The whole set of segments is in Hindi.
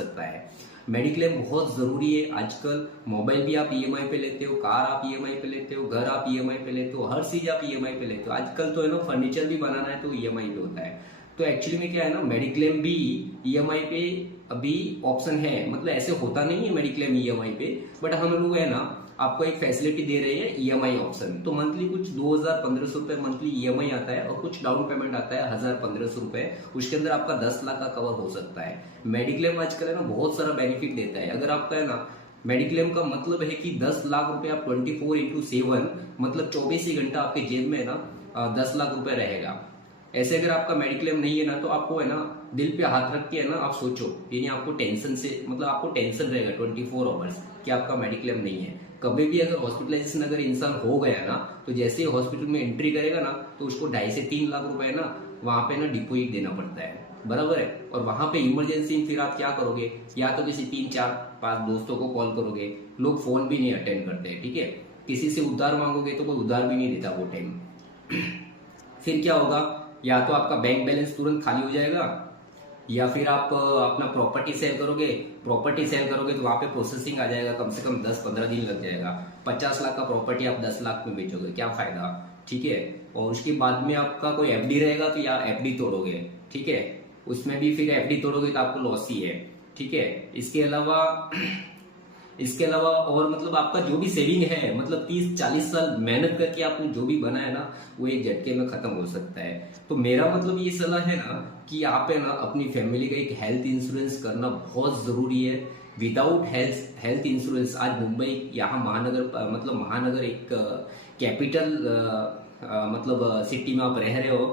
सकता है। मेडिक्लेम बहुत जरूरी है आजकल। मोबाइल भी आप ईएमआई पे लेते हो, कार आप ईएमआई पे लेते हो, घर आप ईएमआई पे लेते हो, हर चीज आप ईएमआई पे लेते हो। आजकल तो है ना, फर्नीचर भी बनाना है तो ईएमआई पे होता है। तो एक्चुअली में क्या है ना, मेडिक्लेम भी ईएमआई पे अभी ऑप्शन है। मतलब ऐसे होता नहीं है मेडिक्लेम ईएमआई पे, बट हम लोग है ना आपको एक फैसिलिटी दे रहे हैं ईएमआई ऑप्शन। तो मंथली कुछ 2000-1500 रुपए मंथली ईएमआई आता है, और कुछ डाउन पेमेंट आता है 1000-1500 रुपए। उसके अंदर आपका 10 लाख का कवर हो सकता है। मेडिक्लेम आजकल है ना बहुत सारा बेनिफिट देता है। अगर आपका है ना मेडिक्लेम का मतलब है कि 10 लाख रुपए आप 24/7 मतलब 24 ही घंटा आपके जेब में है ना 10 लाख रुपए रहेगा। ऐसे अगर आपका मेडिक्लेम नहीं है ना, तो आपको है ना दिल पे हाथ रख के है ना आप सोचो, यानी आपको टेंशन से, मतलब आपको टेंशन रहेगा 24 आवर्स कि आपका मेडिक्लेम नहीं है। कभी भी अगर हॉस्पिटलाइजेशन अगर इंसान हो गया ना, तो जैसे ही हॉस्पिटल में एंट्री करेगा ना, तो उसको 2.5 से 3 लाख रुपए ना वहां पे ना डिपोजिट देना पड़ता है, बराबर है। और वहां पे इमरजेंसी फिर आप क्या करोगे, या तो किसी 3-4-5 दोस्तों को कॉल करोगे। लोग फोन भी नहीं अटेंड करते, ठीक है। किसी से उधार मांगोगे तो कोई उधार भी नहीं देता वो टाइम। फिर क्या होगा, या तो आपका बैंक बैलेंस तुरंत खाली हो जाएगा, या फिर आप अपना प्रॉपर्टी सेल करोगे। प्रॉपर्टी सेल करोगे तो वहां पे प्रोसेसिंग आ जाएगा, कम से कम 10-15 दिन लग जाएगा। 50 लाख का प्रॉपर्टी आप 10 लाख में बेचोगे, क्या फायदा, ठीक है। और उसके बाद में आपका कोई एफडी रहेगा तो या एफडी तोड़ोगे, ठीक है। उसमें भी फिर एफडी तोड़ोगे तो आपको लॉस ही है, ठीक है। इसके अलावा और मतलब आपका जो भी सेविंग है, मतलब 30-40 साल मेहनत करके आपने जो भी बना है ना, वो एक झटके में खत्म हो सकता है। तो मेरा मतलब ये सलाह है ना कि आप है ना अपनी फैमिली का एक हेल्थ इंश्योरेंस करना बहुत जरूरी है। विदाउट हेल्थ इंश्योरेंस आज मुंबई यहाँ महानगर एक कैपिटल मतलब सिटी में आप रह रहे हो,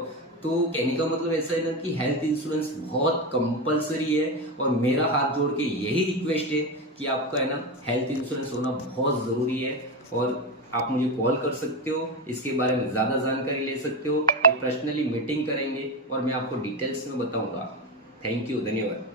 तो कहने का मतलब ऐसा है ना कि हेल्थ इंश्योरेंस बहुत कंपलसरी है। और मेरा हाथ जोड़ के यही रिक्वेस्ट है कि आपका है ना हेल्थ इंश्योरेंस होना बहुत जरूरी है। और आप मुझे कॉल कर सकते हो, इसके बारे में ज्यादा जानकारी ले सकते हो, पर्सनली मीटिंग करेंगे और मैं आपको डिटेल्स में बताऊंगा। थैंक यू, धन्यवाद।